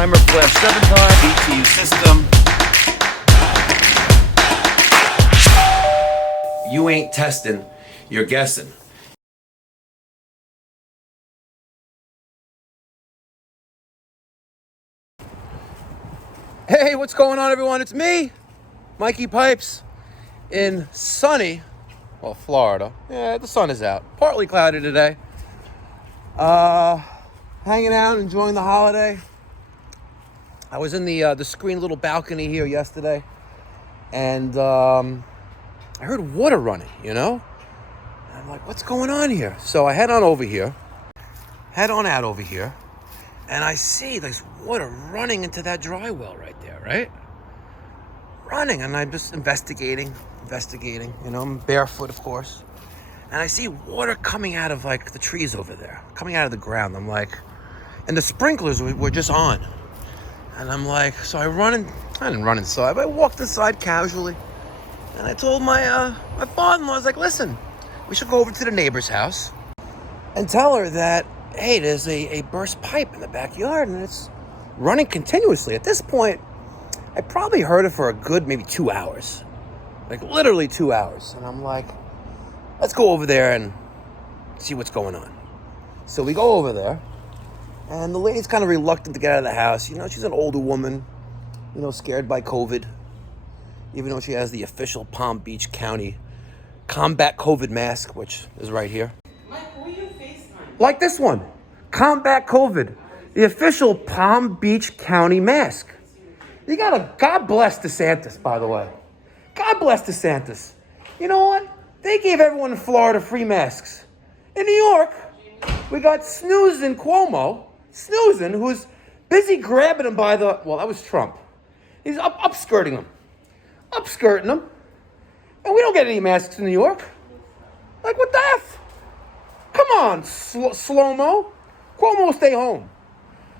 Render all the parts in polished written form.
primer flash 7 time BTU system. You ain't testing, you're guessing. Hey, what's going on, everyone? It's me, Mikey Pipes, in sunny, well, Florida. Yeah, the sun is out. Partly cloudy today. Hanging out, enjoying the holiday. I was in the screen little balcony here yesterday, and I heard water running, you know? And I'm like, what's going on here? So I head on out over here, and I see there's water running into that dry well right there, right? Running, and I'm just investigating, you know, I'm barefoot, of course. And I see water coming out of, like, the trees over there, coming out of the ground. I'm like, and the sprinklers were just on. And I'm like, so I didn't run inside, but I walked inside casually. And I told my father-in-law, I was like, listen, we should go over to the neighbor's house and tell her that, hey, there's a burst pipe in the backyard and it's running continuously. At this point, I probably heard it for a good maybe 2 hours. Like literally 2 hours. And I'm like, let's go over there and see what's going on. So we go over there, and the lady's kind of reluctant to get out of the house. You know, she's an older woman, you know, scared by COVID, even though she has the official Palm Beach County Combat COVID mask, which is right here. Mike, who are you FaceTime? Like this one, Combat COVID, the official Palm Beach County mask. You gotta, God bless DeSantis, by the way. God bless DeSantis. You know what? They gave everyone in Florida free masks. In New York, we got snoozing Cuomo, who's busy grabbing him by the, well, that was Trump. He's upskirting him. And we don't get any masks in New York. Like, what the F? Come on, slow-mo. Cuomo, stay home.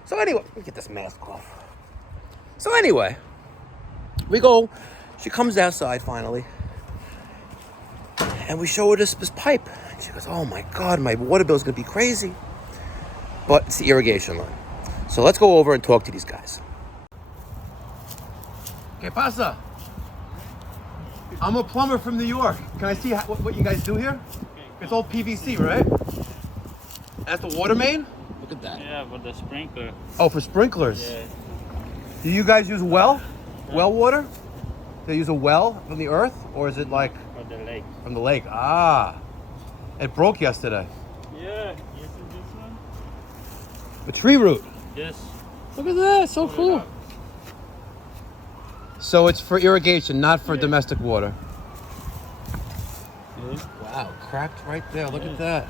So anyway, let me get this mask off. So anyway, we go, she comes outside finally, and we show her this pipe. She goes, oh my God, my water bill's gonna be crazy. But it's the irrigation line. So let's go over and talk to these guys. ¿Qué pasa? I'm a plumber from New York. Can I see what you guys do here? It's all PVC, right? That's the water main? Look at that. Yeah, for the sprinkler. Oh, for sprinklers? Yeah. Do you guys use well water? Do you use a well from the earth? Or is it like... For the lake. From the lake? Ah. It broke yesterday. Yeah, you see this one? A tree root. Yes. Look at that, so cool. So it's for irrigation, not for domestic water. Yeah. Wow, cracked right there. Look at that.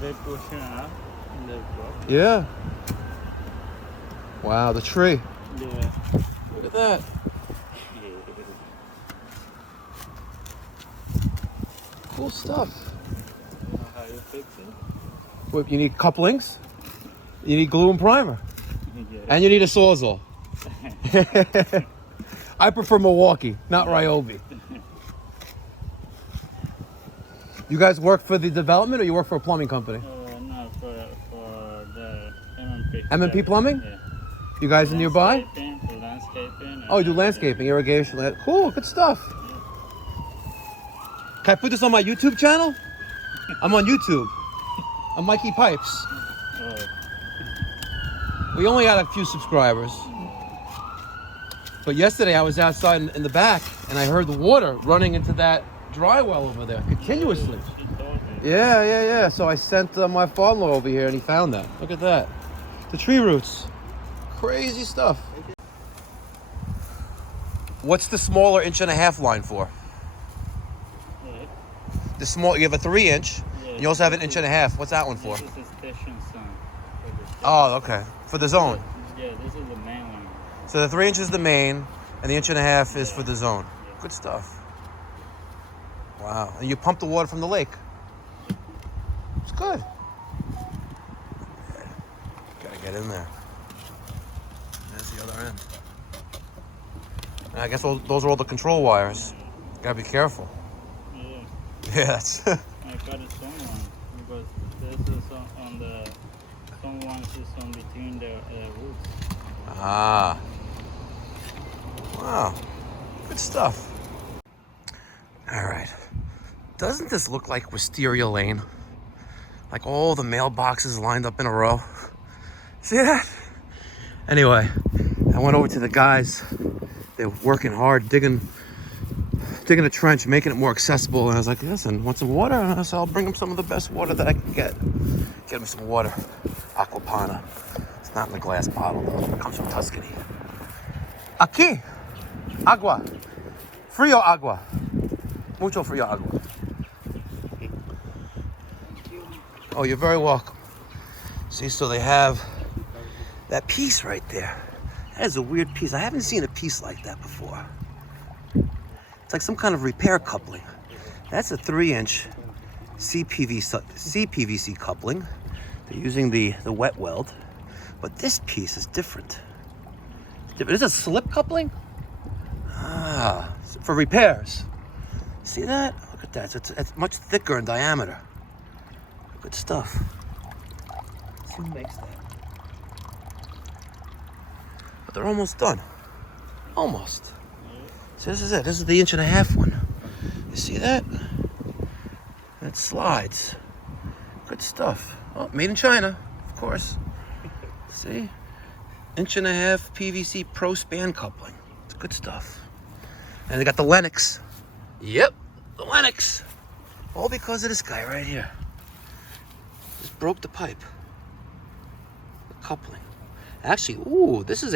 They push it up in the block. Yeah. Wow, the tree. Yeah. Look at that. Yeah. Cool stuff. You know how you fix it? What, you need couplings? You need glue and primer. Yeah. And you need a Sawzall. I prefer Milwaukee, not Ryobi. You guys work for the development or you work for a plumbing company? No, for the M&P. M&P Plumbing? Yeah. You guys are nearby? For landscaping. Oh, you do landscaping, irrigation. Cool, good stuff. Can I put this on my YouTube channel? I'm on YouTube. I'm Mikey Pipes. Oh. We only had a few subscribers. But yesterday I was outside in the back and I heard the water running into that dry well over there continuously. Yeah. So I sent my father-in-law over here and he found that. Look at that. The tree roots. Crazy stuff. What's the smaller 1.5-inch line for? Yeah. The small, you have a 3-inch. Yeah. You also have an 1.5-inch. What's that one for? This is the station sun. Oh, okay. For the zone. Yeah, this is the main one. So the 3-inch is the main, and the 1.5-inch is for the zone. Good stuff. Wow. And you pump the water from the lake. It's good. Gotta get in there. There's the other end. And I guess those are all the control wires. Gotta be careful. Yeah. Yeah, that's... I got it someone because this is on the someone is on between the roots. Ah. Wow. Good stuff. All right. Doesn't this look like Wisteria Lane? Like all the mailboxes lined up in a row. See that? Anyway, I went over to the guys. They're working hard, digging a trench, making it more accessible. And I was like, listen, want some water? And I said, I'll bring them some of the best water that I can get. Get them some water. Aquapana. It's not in the glass bottle, though. It comes from Tuscany. Aquí. Agua. Frio agua. Mucho frio agua. Oh, you're very welcome. See, so they have that piece right there. That is a weird piece. I haven't seen a piece like that before. It's like some kind of repair coupling. That's a 3-inch CPVC coupling. They're using the wet weld. But this piece is different. Is it a slip coupling? Ah, for repairs. See that? Look at that. So it's much thicker in diameter. Good stuff. Let's see who makes that. But they're almost done. Almost. So this is it. This is the 1.5 inch one. You see that? And it slides. Good stuff. Oh, made in China, of course. See? 1.5 inch PVC Pro span coupling. It's good stuff. And they got the Lennox. Yep, the Lennox. All because of this guy right here. Just broke the pipe. The coupling. Actually, ooh, this is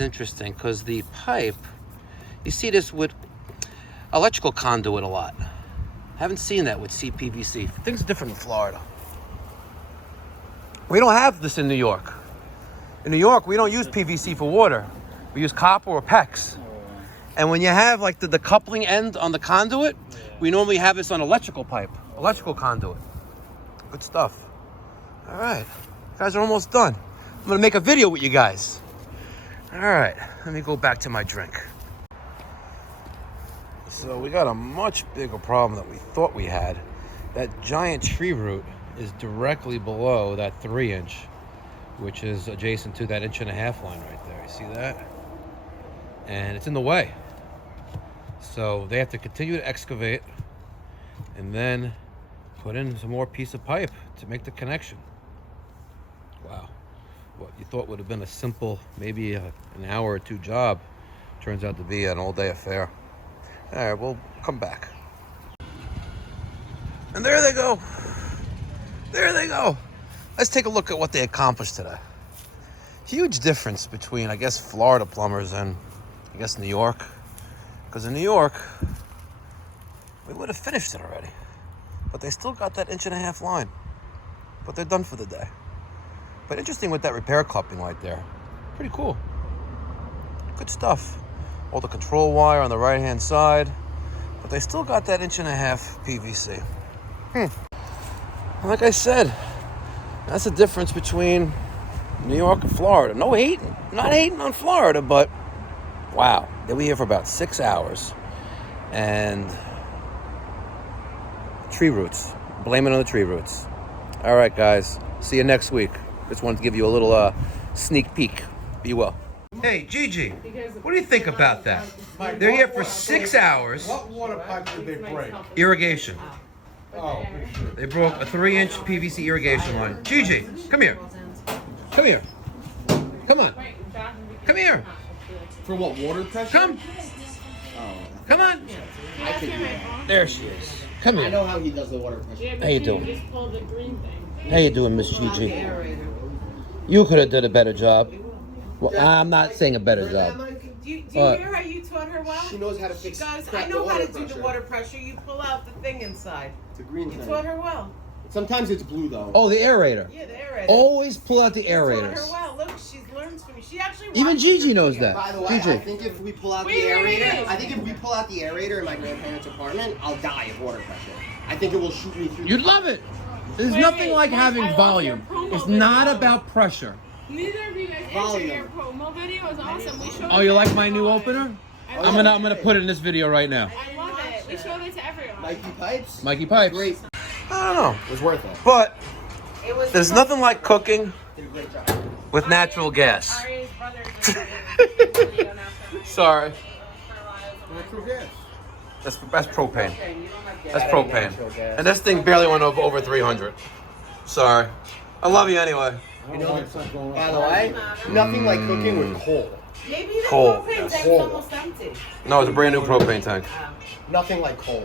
interesting because the pipe, you see this with electrical conduit a lot. Haven't seen that with CPVC. Things are different in Florida. We don't have this in New York. In New York, we don't use PVC for water. We use copper or PEX. And when you have like the coupling end on the conduit, we normally have this on electrical pipe, electrical conduit. Good stuff. All right, you guys are almost done. I'm gonna make a video with you guys. All right, let me go back to my drink. So we got a much bigger problem than we thought we had. That giant tree root is directly below that 3-inch, which is adjacent to that 1.5 inch line right there. You see that? And it's in the way. So they have to continue to excavate and then put in some more piece of pipe to make the connection. Wow. What you thought would have been a simple, maybe an hour or two job, turns out to be an all-day affair. All right, we'll come back. And there they go. There they go. Let's take a look at what they accomplished today. Huge difference between, I guess, Florida plumbers and, I guess, New York. Because in New York, we would have finished it already. But they still got that 1.5 inch line. But they're done for the day. But interesting with that repair coupling right there. Pretty cool. Good stuff. All the control wire on the right-hand side. But they still got that 1.5 inch PVC. Like I said, that's the difference between New York and Florida. No hating. Not hating on Florida, but wow. They were here for about 6 hours. And tree roots. Blame it on the tree roots. All right, guys. See you next week. Just wanted to give you a little sneak peek. Be well. Hey, Gigi, what do you think about that? They're here for 6 hours. What water pipe did they break? Irrigation. Oh, They broke a 3-inch PVC irrigation line. Gigi, come here. Come here. Come on. Come here. for what, water pressure? Come. Oh, Come on. I could do that. There she is. Come I here. know how he does the water pressure. How you doing? Just pull the green thing. How you doing, Miss Gigi? You could have done a better job. Well, I'm not saying a better job. Do you What? hear how you taught her well? She knows how to fix She goes, crack I know the how to water do the pressure. water pressure. You pull out the thing inside. It's a green You thing. taught her well. Sometimes it's blue though. Oh, the aerator. Yeah, the aerator. Always pull out the You taught aerators. her well. Look, she's learned from you. She actually Even watches Gigi your knows video. that. By the way, Gigi. I think if we pull out the Wait, aerator, wait. I think if we pull out the aerator in my grandparents' apartment, I'll die of water pressure. I think it will shoot me through. You'd love it. There's Wait, nothing wait, like Mike, having I love volume. your promo It's not video. about pressure. Neither of you guys Volume. answered your promo video. It was awesome. We showed Oh, it you to like my new everyone. opener? I I'm love gonna put it in this video right now. I love it. We showed it to everyone. Mikey Pipes. Mikey Pipes. Great. I don't know. It was worth it. But It was there's nothing like cooking Did a great job. with natural gas. Aria's brother did it. So you don't have to Sorry. Natural gas. That's propane. That's That ain't propane. natural gas. And this thing barely went over 300. Sorry. I love you anyway. You know, by the way, nothing like cooking with coal. Maybe the Cold. propane tank's Cold. almost empty. No, it's a brand new propane tank. Nothing like coal.